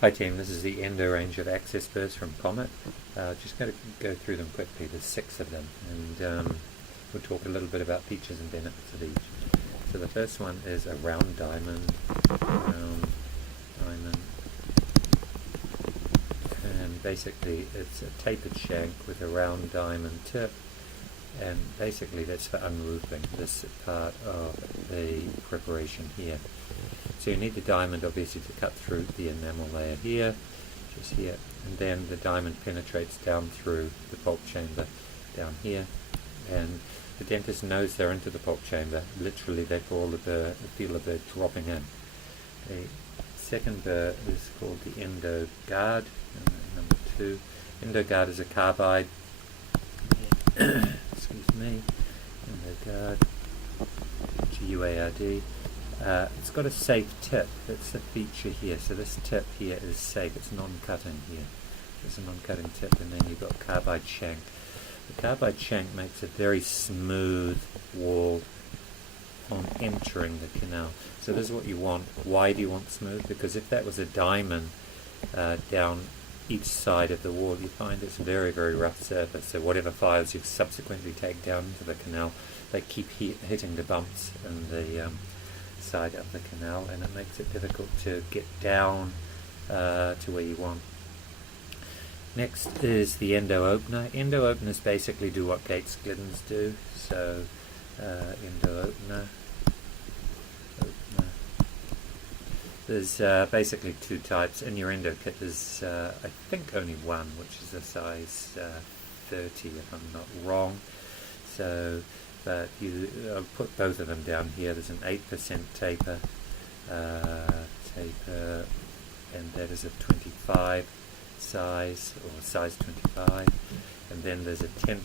Hi team, this is the Endo range of access burrs from Komet. Just going to go through them quickly. There's 6 of them, and we'll talk a little bit about features and benefits of each. So the first one is a round diamond, and basically it's a tapered shank with a round diamond tip, and basically that's for unroofing this part of the preparation here. So you need the diamond obviously to cut through the enamel layer here, just here, and then the diamond penetrates down through the pulp chamber down here, and the dentist knows they're into the pulp chamber. Literally they feel the burr dropping in. The second burr is called the Endo guard, number 2. Endo guard is a carbide, excuse me, Endo guard, G-U-A-R-D. It's got a safe tip. That's the feature here. So this tip here is safe. It's non-cutting here. There's a non-cutting tip, and then you've got carbide shank. The carbide shank makes a very smooth wall on entering the canal. So this is what you want. Why do you want smooth? Because if that was a diamond down each side of the wall, you find it's a very, very rough surface. So whatever files you subsequently take down into the canal, they keep hitting the bumps in the side of the canal, and it makes it difficult to get down to where you want. Next is the endo opener. Endo openers basically do what gate splitters do. So endo opener. There's basically 2 types. In your endo kit there's I think only one, which is a size 30 if I'm not wrong. So but you put both of them down here. There's an 8% taper, and that is a 25 size, or size 25, and then there's a 10%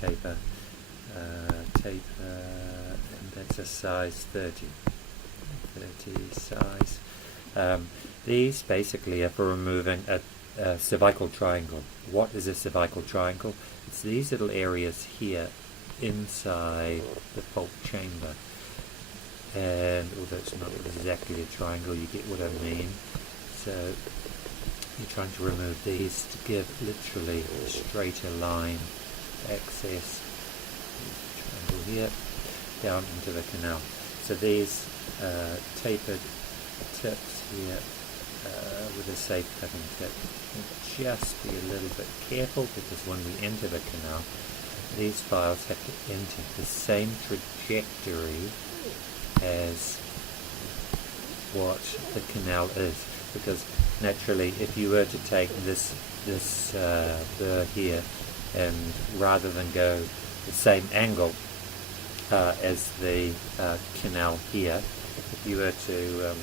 taper, and that's a size 30 size. These basically are for removing a cervical triangle. What is a cervical triangle? It's these little areas here inside the pulp chamber, and although it's not exactly a triangle, you get what I mean. So you're trying to remove these to give literally a straighter line access, triangle here, down into the canal. So these tapered tips here with a safe cutting tip, just be a little bit careful, because when we enter the canal, these files have to enter the same trajectory as what the canal is, because naturally if you were to take this burr here, and rather than go the same angle as the canal here, if you were to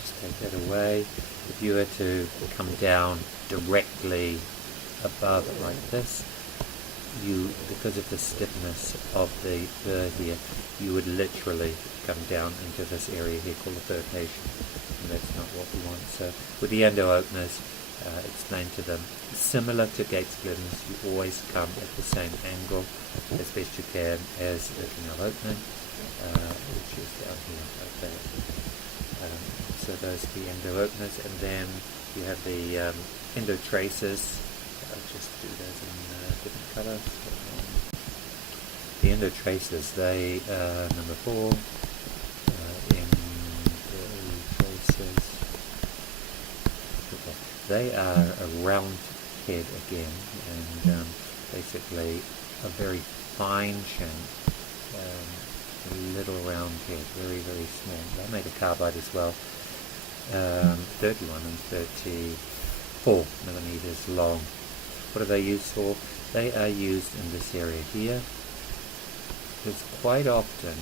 just take that away, if you were to come down directly above it like this, because of the stiffness of the burr here, you would literally come down into this area here called the furcation, and that's not what we want. So with the endo openers, explain to them, similar to gate splitters, you always come at the same angle as best you can as the canal opening, which is down here like that. So those are the endo openers, and then you have the endo traces. I'll just do those in different colours. The endo traces, they number 4, endo traces. Okay. They are a round head again, and basically a very fine shank, little round head, very, very small. They're made of carbide as well. 31 and 34 millimeters long. What are they used for? They are used in this area here, because quite often,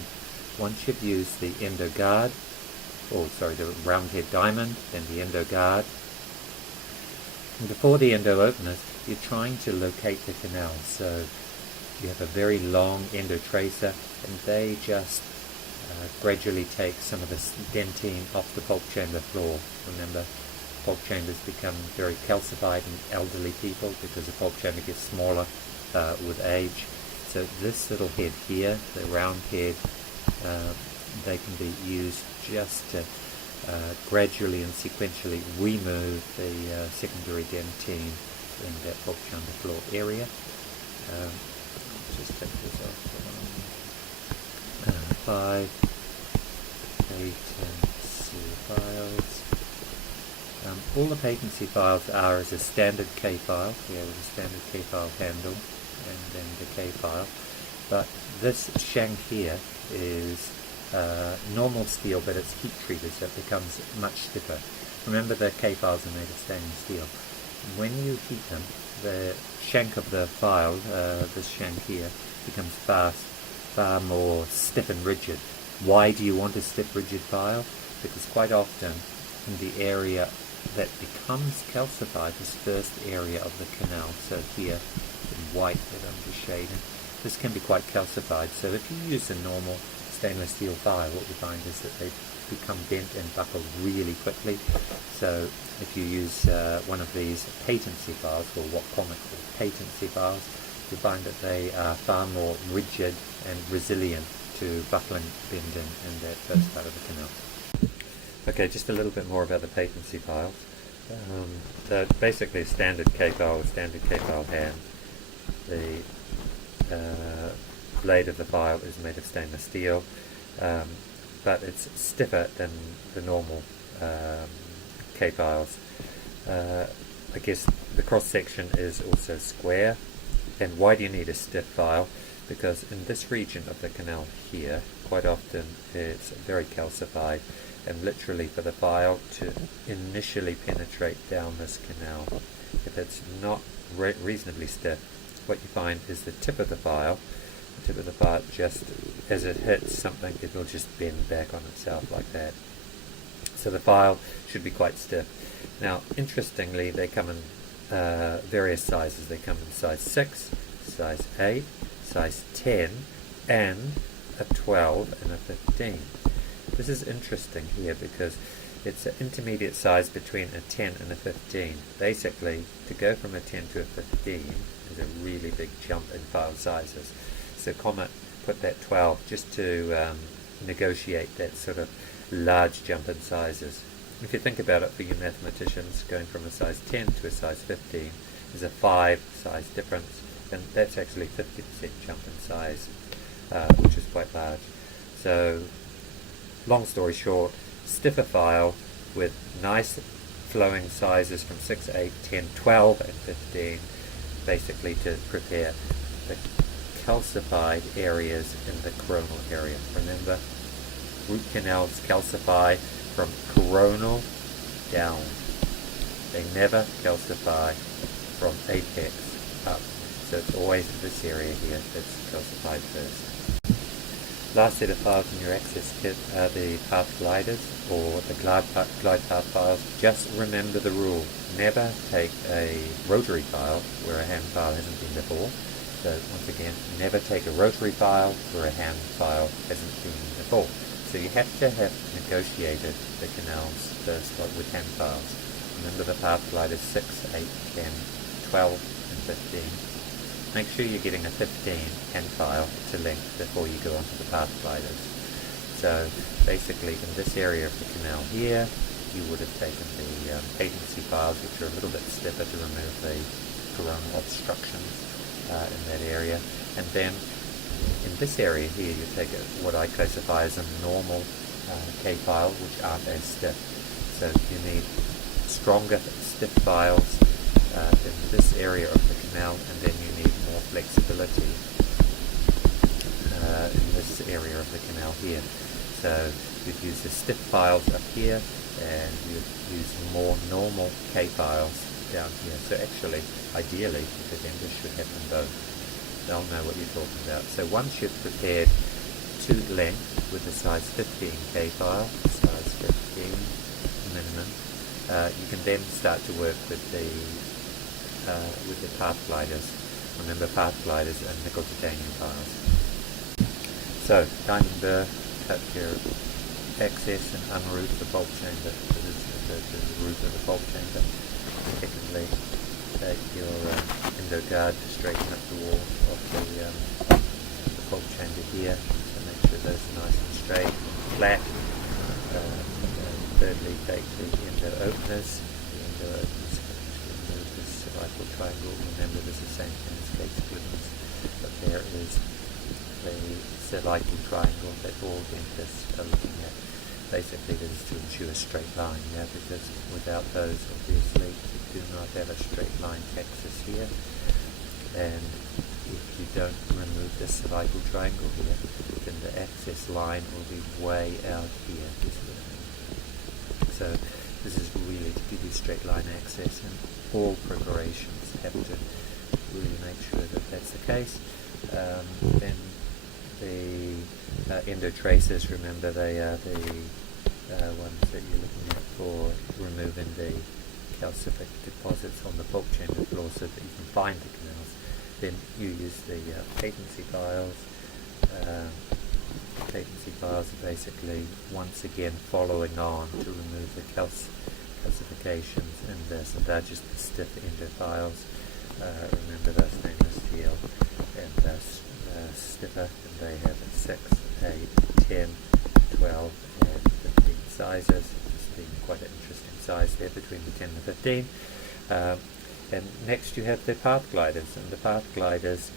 once you've used the endo guard, the round head diamond, then the endo guard, and before the endo openers, you're trying to locate the canal. So you have a very long endo tracer, and they just gradually take some of the dentine off the pulp chamber floor. Remember, pulp chambers become very calcified in elderly people because the pulp chamber gets smaller with age. So this little head here, the round head, they can be used just to gradually and sequentially remove the secondary dentine in that bulk chamber floor area. Just take this off. 5 patency files. All the patency files are as a standard K file, here with a standard K file handle and then the K file. But this shank here is normal steel, but it's heat treated, so it becomes much stiffer. Remember, the K files are made of stainless steel. When you heat them, the shank of the file, this shank here, becomes far more stiff and rigid. Why do you want a stiff, rigid file? Because quite often in the area that becomes calcified, this first area of the canal, so here in white that I'm just shading, this can be quite calcified. So if you use a normal stainless steel file, what you find is that they become bent and buckled really quickly. So if you use one of these patency files, or what Komet calls patency files, you find that they are far more rigid and resilient to buckling, bending in that first part of the canal. Okay, just a little bit more about the patency files. So basically a standard K file with standard K file hand. The blade of the file is made of stainless steel, but it's stiffer than the normal K files. I guess the cross section is also square. And why do you need a stiff file? Because in this region of the canal here, quite often it's very calcified, and literally for the file to initially penetrate down this canal, if it's not reasonably stiff, what you find is the tip of the file just as it hits something, it will just bend back on itself like that. So the file should be quite stiff. Now, interestingly, they come in various sizes. They come in size 6, size 8, size 10, and a 12 and a 15. This is interesting here because it's an intermediate size between a 10 and a 15. Basically, to go from a 10 to a 15 is a really big jump in file sizes. So Komet put that 12 just to negotiate that sort of large jump in sizes. If you think about it, for you mathematicians, going from a size 10 to a size 15 is a 5 size difference, and that's actually 50% jump in size, which is quite large. So, long story short, stiffer file with nice flowing sizes from 6, 8, 10, 12 and 15, basically to prepare the calcified areas in the coronal area. Remember, root canals calcify from coronal down. They never calcify from apex up. So it's always this area here that's calcified first. Last set of files in your access kit are the path gliders, or the glide path files. Just remember the rule. Never take a rotary file where a hand file hasn't been before. So once again, never take a rotary file where a hand file hasn't been before. So you have to have negotiated the canals first, like with hand files. Remember the path gliders 6, 8, 10, 12 and 15. Make sure you're getting a 15 hand file to length before you go onto the path gliders. So basically in this area of the canal here, you would have taken the patency files, which are a little bit stiffer to remove the coronal obstructions in that area. And then in this area here, you take what I classify as a normal K file, which aren't as stiff. So you need stronger, stiff files in this area of the canal, and then you need more flexibility in this area of the canal here. So you'd use the stiff files up here, and you'd use more normal K files down here. So actually, ideally, the dentist should have them both. They'll know what you're talking about. So once you've prepared to length with the size 15 K file, size 15 minimum, you can then start to work with the path gliders. Remember, path gliders are nickel titanium files. So time to cut your access and unroot the bulk chamber. So this is the root of the bulk chamber. Secondly, take your Endo guard to straighten up the wall of the bulk chamber here. So make sure those are nice and straight and flat. thirdly, take the endo openers. The endo openers to remove this cervical triangle. Remember, this is the same thing as case splinters, but there is the cervical triangle that all dentists are looking at. Basically, this is to ensure a straight line, because without those, obviously, you do not have a straight line axis here. And if you don't remove this cervical triangle here, then the access line will be way out here. So this is really to give you straight line access, and all preparations have to really make sure that that's the case. Then the endo tracers, remember, they are the ones that you're looking at for removing the calcific deposits on the pulp chamber floor so that you can find the canals. Then you use the patency files. Patency files are basically, once again, following on to remove the calcifications, and so they're just the stiff endo files. Remember, they're stainless steel and stiffer, and they have 6, 8, 10, 12, and 15 sizes. Just being quite an interesting size there between the 10 and the 15. And next you have the path gliders, and the path gliders,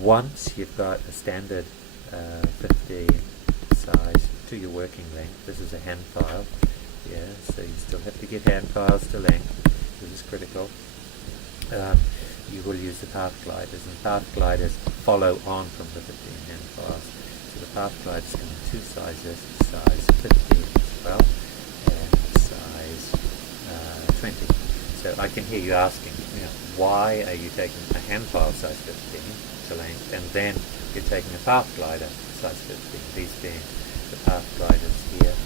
once you've got a standard 15 size to your working length, this is a hand file, so you still have to get hand files to length, this is critical. You will use the path gliders, and path gliders follow on from the 15 hand files. So the path gliders come in 2 sizes, size 15 as well, and size 20. So I can hear you asking, why are you taking a hand file size 15 to length, and then you're taking a path glider size 15, these being the path gliders here,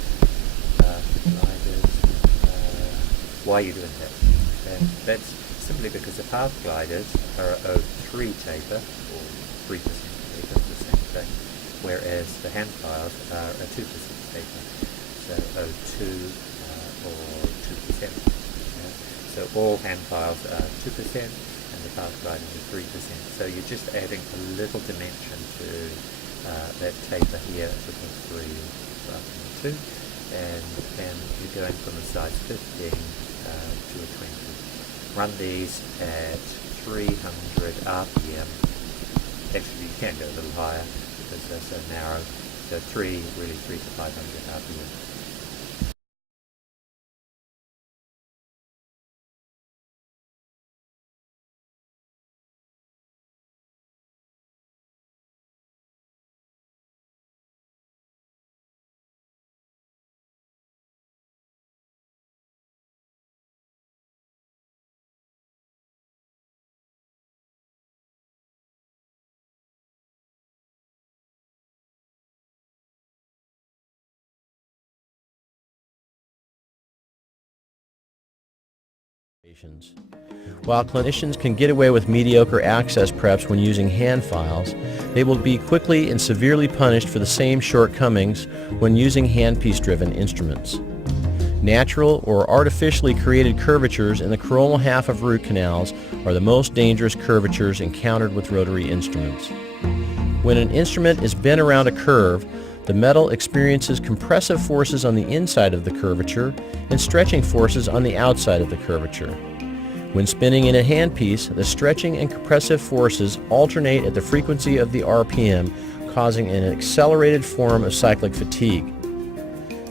why are you doing that? And that's simply because the path gliders are a 03 taper, or 3% taper, the same thing, whereas the hand files are a 2% taper, so 02 or 2%. So all hand files are 2%, and the path gliders are 3%. So you're just adding a little dimension to that taper here with a 3 rather than 2, and you're going from a size 15 to a 20. Run these at 300 RPM. Actually, you can go a little higher because they're so narrow. So 3 to 500 RPM. While clinicians can get away with mediocre access preps when using hand files, they will be quickly and severely punished for the same shortcomings when using handpiece-driven instruments. Natural or artificially created curvatures in the coronal half of root canals are the most dangerous curvatures encountered with rotary instruments. When an instrument is bent around a curve, the metal experiences compressive forces on the inside of the curvature and stretching forces on the outside of the curvature. When spinning in a handpiece, the stretching and compressive forces alternate at the frequency of the RPM, causing an accelerated form of cyclic fatigue.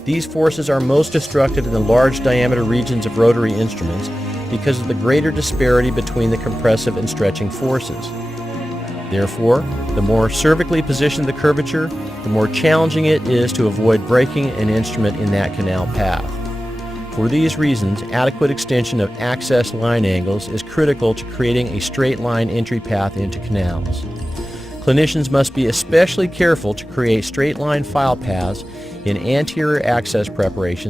These forces are most destructive in the large diameter regions of rotary instruments because of the greater disparity between the compressive and stretching forces. Therefore, the more cervically positioned the curvature, the more challenging it is to avoid breaking an instrument in that canal path. For these reasons, adequate extension of access line angles is critical to creating a straight line entry path into canals. Clinicians must be especially careful to create straight line file paths in anterior access preparations